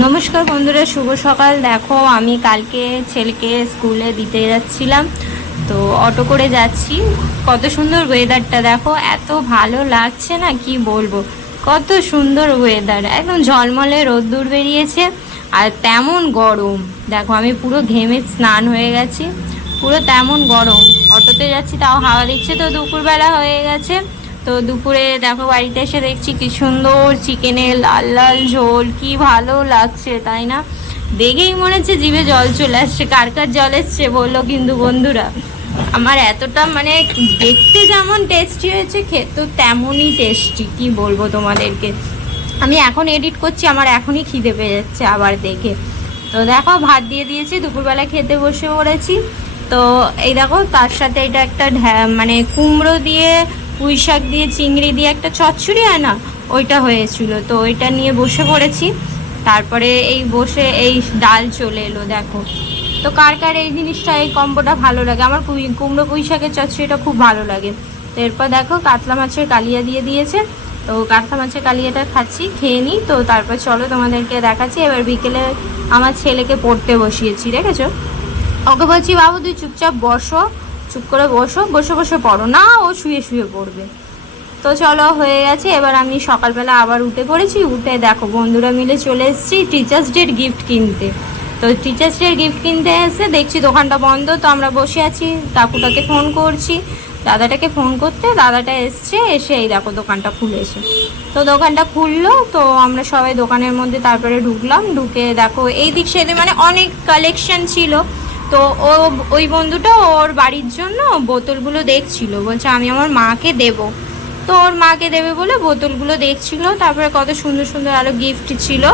নমস্কার বন্ধুরা, শুভ সকাল। দেখো আমি কালকে ছেলেকে স্কুলে দিতে যাচ্ছিলাম, তো অটো করে যাচ্ছি। কত সুন্দর ওয়েদারটা দেখো, এত ভালো লাগছে না কি বলবো। কত সুন্দর ওয়েদার, একদম ঝলমলে রোদ্দুর বেরিয়েছে আর তেমন গরম। দেখো আমি পুরো ঘেমে স্নান হয়ে গেছি, পুরো তেমন গরম। অটোতে যাচ্ছি তাও হাওয়া দিচ্ছে। তো দুপুরবেলা হয়ে গেছে, তো দুপুরে দেখো বাড়িতে এসে দেখছি কি সুন্দর চিকেনের লাল লাল ঝোল, কি ভালো লাগছে তাই না? দেখেই মনে হচ্ছে জিভে জল চলে আসছে। কার কার জল এসছে বললো কিন্তু বন্ধুরা। আমার এতটা মানে দেখতে যেমন টেস্টি হয়েছে, খেতে তেমনই টেস্টি, কি বলবো তোমাদেরকে। আমি এখন এডিট করছি, আমার এখনই খিদে পেয়ে যাচ্ছে আবার দেখে। তো দেখো ভাত দিয়ে দিয়েছি, দুপুরবেলা খেতে বসে পড়েছি। তো এই দেখো তার সাথে এটা একটা মানে কুমড়ো দিয়ে পুঁই শাক দিয়ে চিংড়ি দিয়ে একটা চচ্চড়ি হয় না, ওইটা হয়েছিল। তো ওইটা নিয়ে বসে পড়েছি। তারপরে এই বসে এই ডাল চলে এলো দেখো। তো কার কার এই জিনিসটা, এই কম্বোটা ভালো লাগে? আমার কুমড়ো পুঁই শাকের চচ্চড়িটা খুব ভালো লাগে। তো এরপর দেখো কাতলা মাছের কালিয়া দিয়ে দিয়েছে, তো কাতলা মাছের কালিয়াটা খাচ্ছি, খেয়ে নিই। তো তারপর চলো তোমাদেরকে দেখাচ্ছি। এবার বিকেলে আমার ছেলেকে পড়তে বসিয়েছি, দেখেছো? ওকে বলছি বাবু তুই চুপচাপ বসো, চুপ করে বসো, বসে বসে পড়ো না, ও শুয়ে শুয়ে পড়বে। তো চলো হয়ে গেছে। এবার আমি সকালবেলা আবার উঠে পড়েছি। উঠে দেখো বন্ধুরা মিলে চলে এসেছি টিচার্স ডের গিফট কিনতে। তো টিচার্স ডের গিফট কিনতে এসে দেখছি দোকানটা বন্ধ। তো আমরা বসে আছি, কাকুটাকে ফোন করছি, দাদাটাকে ফোন করতে, দাদাটা এসছে, এসে এই দেখো দোকানটা খুলেছে। তো দোকানটা খুললো, তো আমরা সবাই দোকানের মধ্যে তারপরে ঢুকলাম। ঢুকে দেখো এই দিক সেদিক মানে অনেক কালেকশন ছিল। তো ওই বন্ধুটা ওর বাড়ির জন্য বোতলগুলো দেখছিল, বলছে আমি আমার মাকে দেব। তো ওর মাকে দেবে বলে বোতলগুলো দেখছিল। তারপরে কত সুন্দর সুন্দর আরও গিফট ছিল,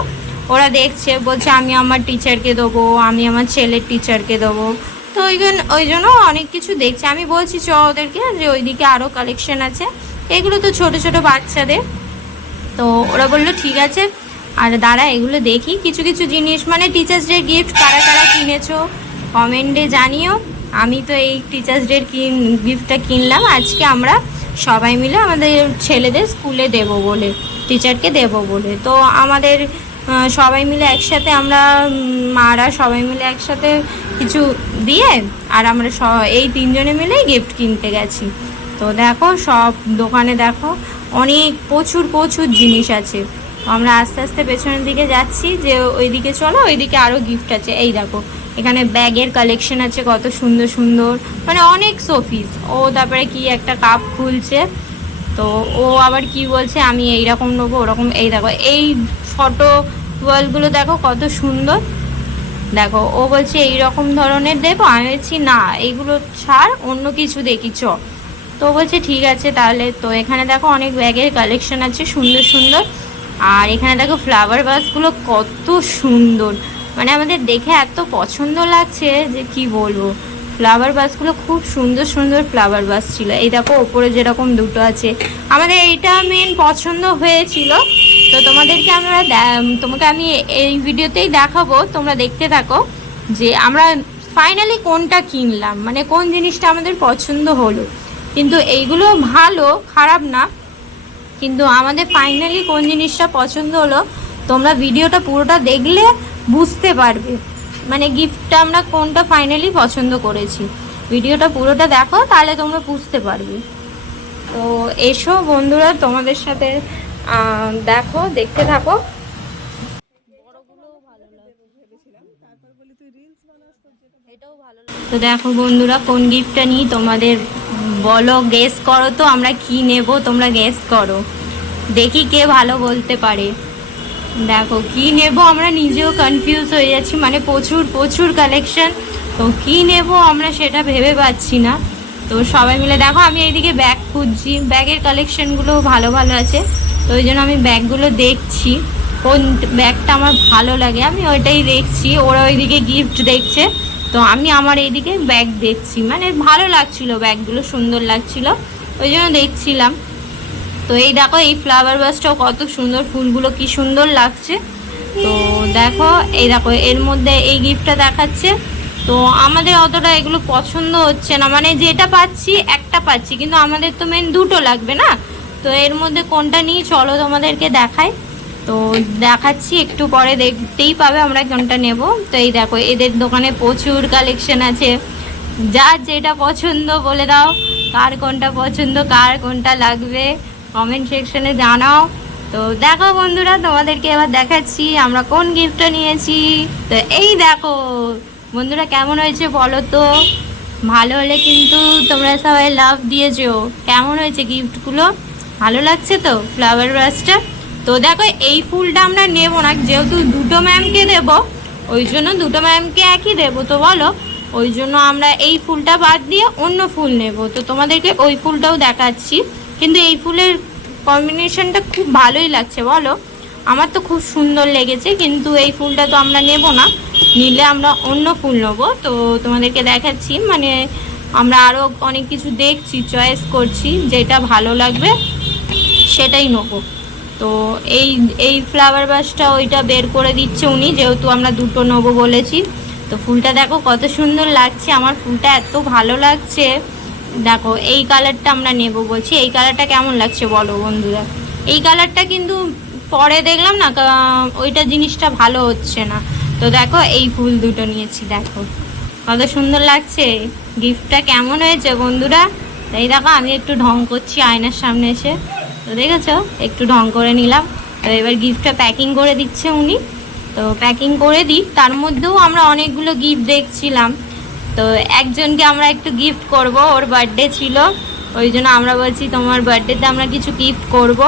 ওরা দেখছে, বলছে আমি আমার টিচারকে দেবো, আমি আমার ছেলের টিচারকে দেবো। তো ওই জন্য অনেক কিছু দেখছে। আমি বলছি চ ওদেরকে যে ওইদিকে আরও কালেকশন আছে, এগুলো তো ছোট ছোট বাচ্চাদের। তো ওরা বললো ঠিক আছে, আর দাঁড়া এগুলো দেখি কিছু কিছু জিনিস, মানে টিচার্স ডে গিফট কারা কারা কিনেছো কমেন্টে জানিও। আমি তো এই টিচার্স ডের গিফটটা কিনলাম আজকে আমরা সবাই মিলে আমাদের ছেলেদের স্কুলে দেব বলে, টিচারকে দেব বলে। তো আমাদের সবাই মিলে একসাথে আমরা মারা সবাই মিলে একসাথে কিছু দিয়ে, আর আমরা এই তিনজনে মিলেই গিফট কিনতে গেছি। তো দেখো সব দোকানে দেখো অনেক প্রচুর প্রচুর জিনিস আছে। তো আমরা আস্তে আস্তে পেছনের দিকে যাচ্ছি, যে ওইদিকে চলো, ওইদিকে আরও গিফট আছে। এই দেখো এখানে ব্যাগের কালেকশন আছে কত সুন্দর সুন্দর, মানে অনেক শোপিস। ও তারপরে কি একটা কাপ খুলছে, তো ও আবার কি বলছে আমি এইরকম নেবো ওরকম। এই দেখো এই ফটো ওয়ালগুলো দেখো কত সুন্দর। দেখো ও বলছে এইরকম ধরনের দেবো, আমি বলছি না এইগুলো ছাড়, অন্য কিছু দেখি চ। তো বলছে ঠিক আছে তাহলে। তো এখানে দেখো অনেক ব্যাগের কালেকশন আছে সুন্দর সুন্দর। আর এখানে দেখো ফ্লাওয়ার ভাসগুলো কত সুন্দর, মানে আমাদের দেখে এত পছন্দ লাগছে যে কি বলবো। ফ্লাওয়ার ভাসগুলো খুব সুন্দর সুন্দর ফ্লাওয়ার ভাস ছিল। এই দেখো ওপরে যেরকম দুটো আছে, আমাদের এইটা মেন পছন্দ হয়েছিল। তো তোমাকে আমি এই ভিডিওতেই দেখাবো, তোমরা দেখতে থাকো যে আমরা ফাইনালি কোনটা কিনলাম, মানে কোন জিনিসটা আমাদের পছন্দ হলো। কিন্তু এইগুলো ভালো, খারাপ না, কিন্তু আমাদের ফাইনালি কোন জিনিসটা পছন্দ হলো তোমরা ভিডিওটা পুরোটা দেখলে বুঝতে পারবে, মানে গিফটটা আমরা কোনটা ফাইনালি পছন্দ করেছি। ভিডিওটা পুরোটা দেখো তাহলে তোমরা বুঝতে পারবে। তো এসো বন্ধুরা তোমাদের সাথে দেখো, দেখতে থাকো। তো দেখো বন্ধুরা কোন গিফটটা নিই তোমাদের বলো, গেস করো তো আমরা কি নেব, তোমরা গেস করো, দেখি কে ভালো বলতে পারে। দেখো কি নেব, আমরা নিজেও কনফিউজ হয়ে যাচ্ছি, মানে প্রচুর প্রচুর কালেকশন। তো কি নেব আমরা সেটা ভেবে পাচ্ছি না। তো সবাই মিলে দেখো আমি এইদিকে ব্যাগ খুঁজছি, ব্যাগের কালেকশনগুলো ভালো ভালো আছে। তো ওই জন্য আমি ব্যাগগুলো দেখছি, কোন ব্যাগটা আমার ভালো লাগে আমি ওইটাই দেখছি। ওরা ওইদিকে গিফট দেখছে, তো আমি আমার এইদিকে ব্যাগ দেখছি, মানে ভালো লাগছিল ব্যাগগুলো, সুন্দর লাগছিল, ওই জন্য দেখছিলাম। তো এই দেখো এই ফ্লাওয়ার ভাসটাও কত সুন্দর, ফুলগুলো কি সুন্দর লাগছে। তো দেখো এই দেখো এর মধ্যে এই গিফটটা দেখাচ্ছে। তো আমাদের অতটা এগুলো পছন্দ হচ্ছে না, মানে যেটা পাচ্ছি একটা পাচ্ছি, কিন্তু আমাদের তো মেন দুটো লাগবে না। তো এর মধ্যে কোনটা নিয়ে চলো তোমাদেরকে দেখাই। তো দেখাচ্ছি, একটু পরে দেখতেই পাবে আমরা কোনটা নেব। তো এই দেখো, এদের দোকানে প্রচুর কালেকশন আছে, যার যেটা পছন্দ বলে দাও, কার কোনটা পছন্দ, কার কোনটা লাগবে কমেন্ট সেকশনে জানাও। তো দেখো বন্ধুরা, তোমাদেরকে এবার দেখাচ্ছি আমরা কোন গিফটটা নিয়েছি। তো এই দেখো বন্ধুরা, কেমন হয়েছে বলো তো? ভালো হলে কিন্তু তোমরা সবাই লাভ দিয়েছো। কেমন হয়েছে গিফটগুলো? ভালো লাগছে তো ফ্লাওয়ার ভাসটা? তো দেখো, এই ফুলটা আমরা নেব না, যেহেতু দুটো ম্যামকে দেবো, ওই জন্য দুটো ম্যামকে একই দেবো, তো বলো ওই জন্য আমরা এই ফুলটা বাদ দিয়ে অন্য ফুল নেব। তো তোমাদেরকে ওই ফুলটাও দেখাচ্ছি, কিন্তু এই ফুলের কম্বিনেশনটা খুব ভালোই লাগছে বলো, আমার তো খুব সুন্দর লেগেছে। কিন্তু এই ফুলটা তো আমরা নেব না, নিলে আমরা অন্য ফুল নেবো। তো তোমাদেরকে দেখাচ্ছি, মানে আমরা আরও অনেক কিছু দেখছি, চয়েস করছি, যেটা ভালো লাগবে সেটাই নেবো। তো এই এই ফ্লাওয়ার ভাসটা ওইটা বের করে দিচ্ছে উনি, যেহেতু আমরা দুটো নেবো বলেছি। তো ফুলটা দেখো কত সুন্দর লাগছে, আমার ফুলটা এত ভালো লাগছে। দেখো এই কালারটা আমরা নেব বলছি, এই কালারটা কেমন লাগছে বলো বন্ধুরা? এই কালারটা কিন্তু পরে দেখলাম না ওইটা জিনিসটা ভালো হচ্ছে না। তো দেখো এই ফুল দুটো নিয়েছি, দেখো কত সুন্দর লাগছে। গিফটটা কেমন হয়েছে বন্ধুরা? তাই দেখো, আমি একটু ঢং করছি আয়নার সামনে এসে, তো দেখেছো একটু ঢং করে নিলাম। তো এবার গিফটটা প্যাকিং করে দিচ্ছে উনি। তো প্যাকিং করে দিই, তার মধ্যেও আমরা অনেকগুলো গিফট দেখছিলাম। তো একজনকে আমরা একটু গিফট করব, ওর বার্থডে ছিল, ওই জন্য আমরা বলছি তোমার বার্থডেতে আমরা কিছু গিফট করব।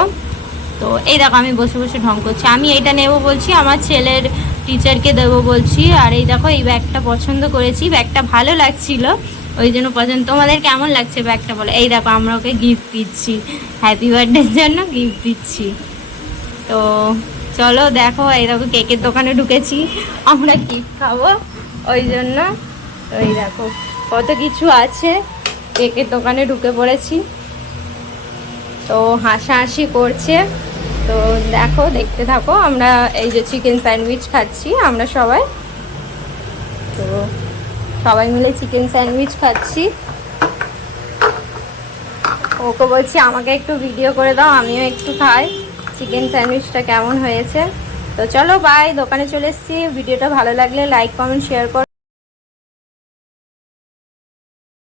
তো এই দেখো আমি বসে বসে ঢং করছি, আমি এইটা নেব বলছি, আমার ছেলের টিচারকে দেবো বলছি। আর এই দেখো এই ব্যাগটা পছন্দ করেছি, ব্যাগটা ভালো লাগছিল, ওই জন্য পছন্দ। তোমাদের কেমন লাগছে ব্যাগটা বলো? এই দেখো আমরা ওকে গিফট দিচ্ছি, হ্যাপি বার্থডের জন্য গিফট দিচ্ছি। তো চলো দেখো, এই দেখো কেকের দোকানে ঢুকেছি, আমরা কেক খাবো ওই জন্য। তো এই দেখো কত কিছু আছে, কেকের দোকানে ঢুকে পড়েছি। তো হাসাহাসি করছে, তো দেখো দেখতে থাকো। আমরা এই যে চিকেন স্যান্ডউইচ খাচ্ছি আমরা সবাই, তো সবাই মিলে চিকেন স্যান্ডউইচ খাচ্ছি। ওকে বলছি আমাকে একটু ভিডিও করে দাও, আমিও একটু খাই চিকেন স্যান্ডউইচটা কেমন হয়েছে। তো চলো বাই, দোকানে চলে এসেছি। ভিডিওটা ভালো লাগলে লাইক কমেন্ট শেয়ার করো।